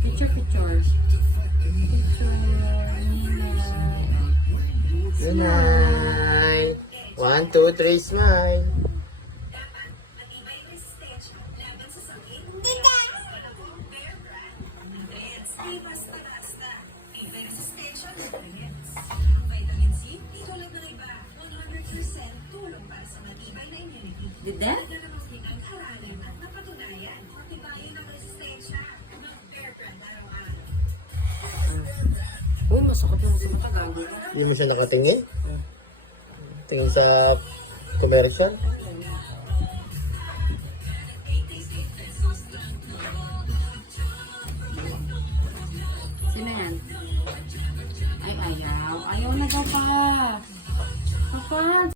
Picture, picture. Smile. 1, 2, 3, smile. Did that? Uy, masakit na sa mata, gago. Hindi mo siya nakatingin? Tingin sa commercial? Sino yan? Ay, ayaw. Ayaw na ka pa. Papa.